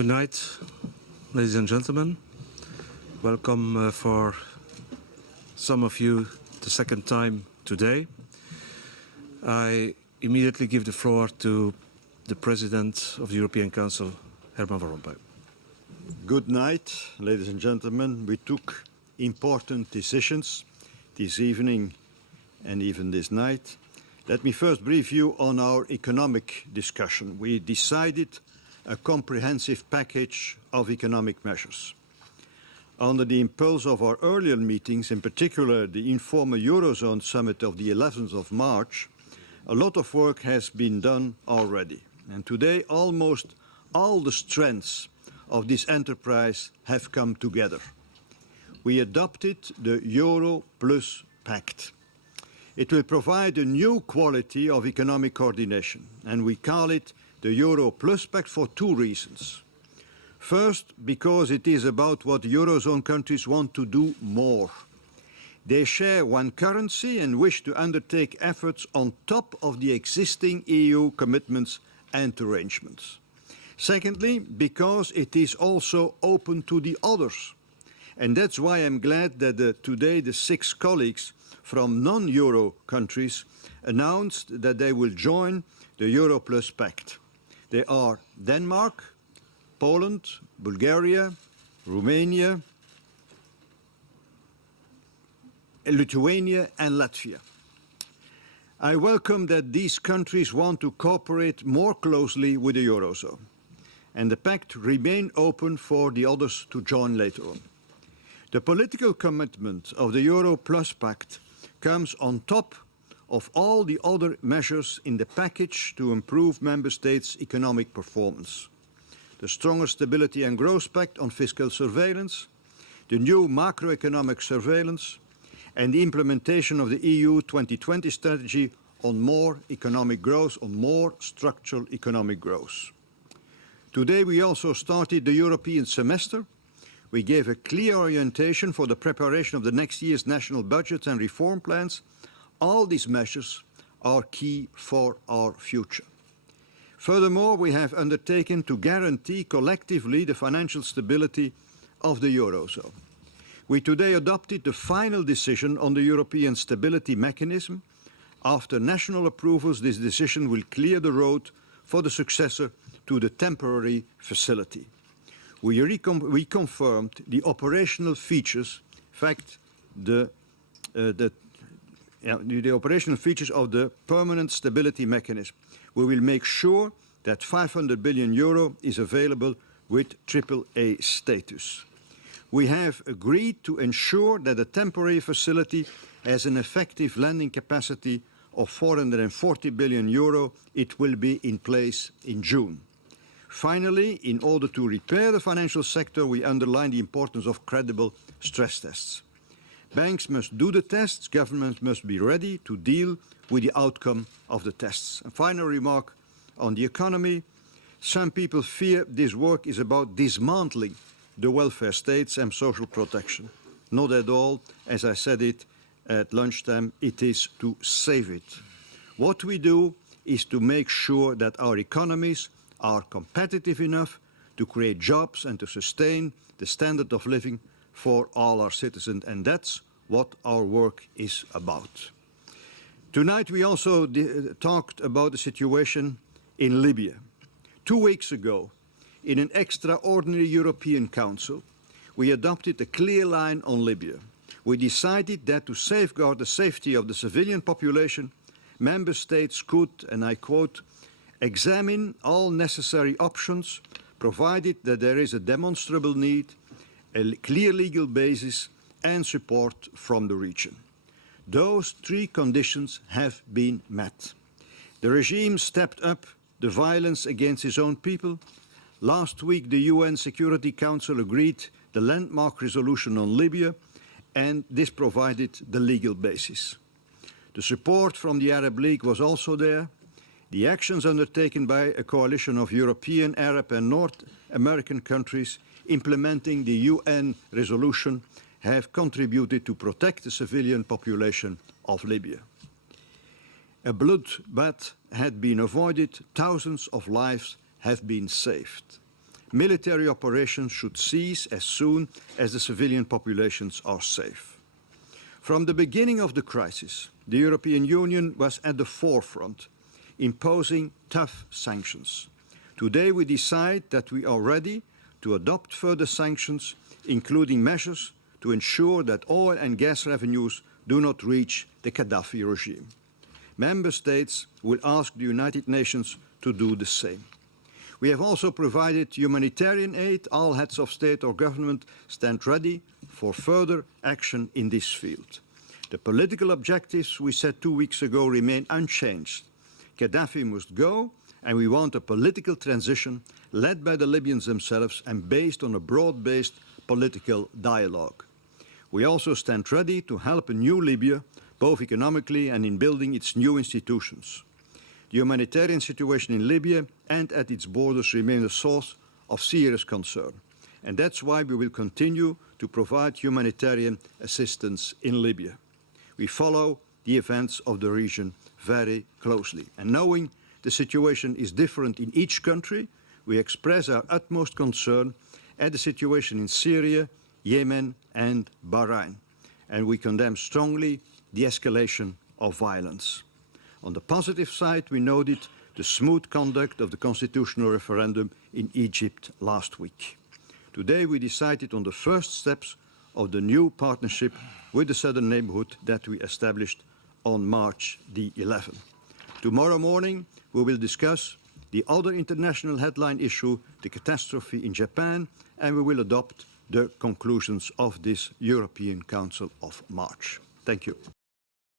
Good night, ladies and gentlemen. Welcome for some of you the second time today. I immediately give the floor to the President of the European Council, Herman Van Rompuy. Good night, ladies and gentlemen. We took important decisions this evening and even this night. Let me first brief you on our economic discussion. We decided a comprehensive package of economic measures. Under the impulse of our earlier meetings, in particular the informal Eurozone summit of the 11th of March, a lot of work has been done already. And today almost all the strengths of this enterprise have come together. We adopted the Euro Plus Pact. It will provide a new quality of economic coordination, and we call it the Euro Plus Pact for two reasons. First, because it is about what Eurozone countries want to do more. They share one currency and wish to undertake efforts on top of the existing EU commitments and arrangements. Secondly, because it is also open to the others. And that's why I'm glad that today the 6 colleagues from non-Euro countries announced that they will join the Euro Plus Pact. They are Denmark, Poland, Bulgaria, Romania, Lithuania and Latvia. I welcome that these countries want to cooperate more closely with the Eurozone, and the pact remains open for the others to join later on. The political commitment of the Euro Plus Pact comes on top of all the other measures in the package to improve Member States' economic performance. The stronger Stability and Growth Pact on fiscal surveillance, the new macroeconomic surveillance, and the implementation of the EU 2020 strategy on more economic growth, on more structural economic growth. Today we also started the European semester. We gave a clear orientation for the preparation of the next year's national budgets and reform plans. All these measures are key for our future. Furthermore, we have undertaken to guarantee collectively the financial stability of the Eurozone. We today adopted the final decision on the European Stability Mechanism. After national approvals, this decision will clear the road for the successor to the temporary facility. We confirmed the operational features, in fact, the operational features of the permanent stability mechanism. We will make sure that 500 billion euro is available with AAA status. We have agreed to ensure that the temporary facility has an effective lending capacity of 440 billion euro. It will be in place in June. Finally, in order to repair the financial sector, we underline the importance of credible stress tests. Banks must do the tests, governments must be ready to deal with the outcome of the tests. A final remark on the economy. Some people fear this work is about dismantling the welfare states and social protection. Not at all. As I said it at lunchtime, it is to save it. What we do is to make sure that our economies are competitive enough to create jobs and to sustain the standard of living for all our citizens, and that's what our work is about. Tonight we also talked about the situation in Libya. 2 weeks ago, in an extraordinary European Council, we adopted a clear line on Libya. We decided that to safeguard the safety of the civilian population, Member States could, and I quote, examine all necessary options, provided that there is a demonstrable need, a clear legal basis, and support from the region. Those 3 conditions have been met. The regime stepped up the violence against its own people. Last week, the UN Security Council agreed the landmark resolution on Libya, and this provided the legal basis. The support from the Arab League was also there. The actions undertaken by a coalition of European, Arab and North American countries implementing the UN resolution have contributed to protect the civilian population of Libya. A bloodbath had been avoided, thousands of lives have been saved. military operations should cease as soon as the civilian populations are safe. From the beginning of the crisis, the European Union was at the forefront, imposing tough sanctions. Today we decide that we are ready to adopt further sanctions, including measures to ensure that oil and gas revenues do not reach the Gaddafi regime. Member States will ask the United Nations to do the same. We have also provided humanitarian aid. All heads of state or government stand ready for further action in this field. The political objectives we set 2 weeks ago remain unchanged. Gaddafi must go, and we want a political transition led by the Libyans themselves and based on a broad-based political dialogue. We also stand ready to help a new Libya, both economically and in building its new institutions. The humanitarian situation in Libya and at its borders remain a source of serious concern. And that's why we will continue to provide humanitarian assistance in Libya. We follow the events of the region very closely. And knowing the situation is different in each country, we express our utmost concern at the situation in Syria, Yemen and Bahrain. And we condemn strongly the escalation of violence. On the positive side, we noted the smooth conduct of the constitutional referendum in Egypt last week. Today we decided on the first steps of the new partnership with the Southern Neighbourhood that we established on March the 11th. Tomorrow morning we will discuss the other international headline issue, the catastrophe in Japan, and we will adopt the conclusions of this European Council of March. Thank you.